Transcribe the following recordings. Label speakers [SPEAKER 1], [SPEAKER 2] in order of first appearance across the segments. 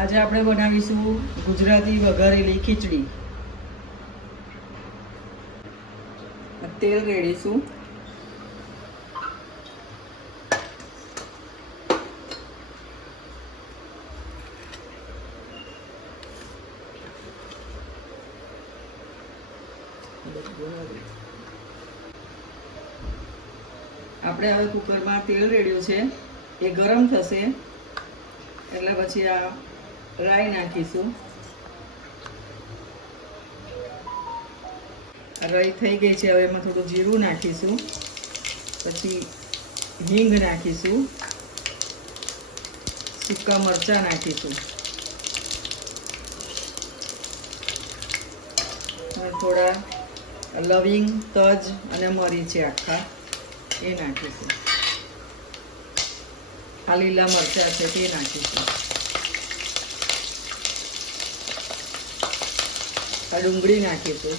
[SPEAKER 1] આજે આપણે બનાવીશું ગુજરાતી વઘારેલી ખીચડી. તેલ રેડીશું. આપણે હવે કુકરમાં તેલ રેડ્યું છે. એ ગરમ થશે. એટલે પછી આ રાઈ નાખીશું. રાઈ થઈ ગઈ છે, હવે એમાં થોડું જીરું નાખીશું. પછી હિંગ નાખીશું. સૂકા મરચાં નાખીશું. થોડા લવિંગ, તજ અને મરી છે આખા. એ નાખીશું. આ લીલા મરચાં છે તે નાખીશું. આ ડુંગળી નાખીશું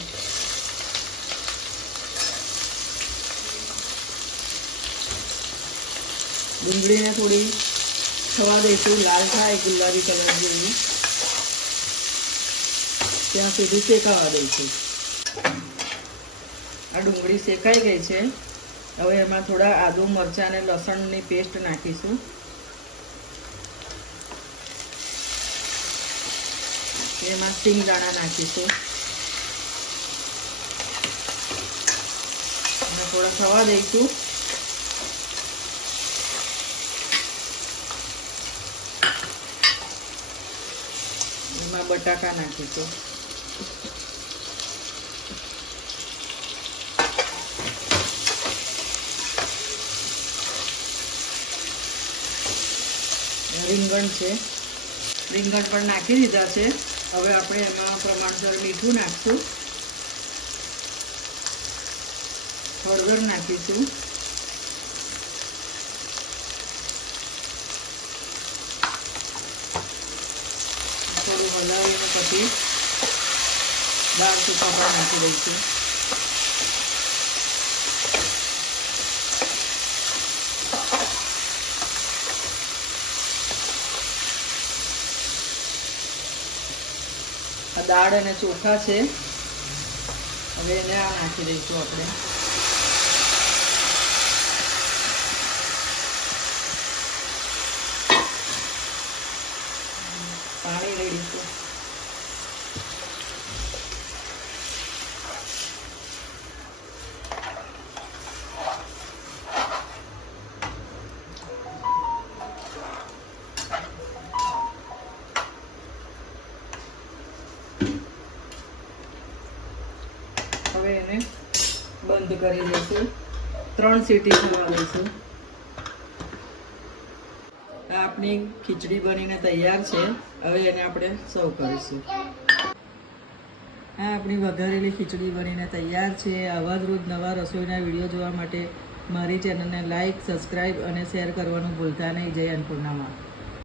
[SPEAKER 1] ડુંગળીને થોડી થવા દઈશું, લાલ થાય, ગુલાબી કલર જેવી. ત્યાં સુધી શેકાવા દઈશું. આ ડુંગળી શેકાઈ ગઈ છે. હવે એમાં થોડા આદુ, મરચાં અને લસણની પેસ્ટ નાખીશું. એમાં સિંગ દાણા નાખીશું. થોડા થવા દઈશું. એમાં બટાકા નાખીશું. રીંગણ છે. રીંગણ પણ નાખી દીધા છે. હવે આપણે એમાં પ્રમાણસર મીઠું નાખશું. હળદર નાખીશું. થોડું હલાવીને પછી દાળ પણ નાખી દઈશું. આ દાળ અને ચોખા છે. હવે એને આ નાખી દઈશું આપણે. પાણી રેડીશું હવે એને બંધ કરી દઈશું. ત્રણ સીટી થવા દઈશું. આપણી ખીચડી બનીને તૈયાર છે. હવે એને આપણે સર્વ કરીશું. આ આપણી વઘારેલી ખીચડી બનીને તૈયાર છે. આવા જ રોજ નવા રસોઈના વીડિયો જોવા માટે મારી ચેનલને લાઇક સબસ્ક્રાઈબ અને શેર કરવાનું ભૂલતા નહીં. જય અન્નપૂર્ણામાં.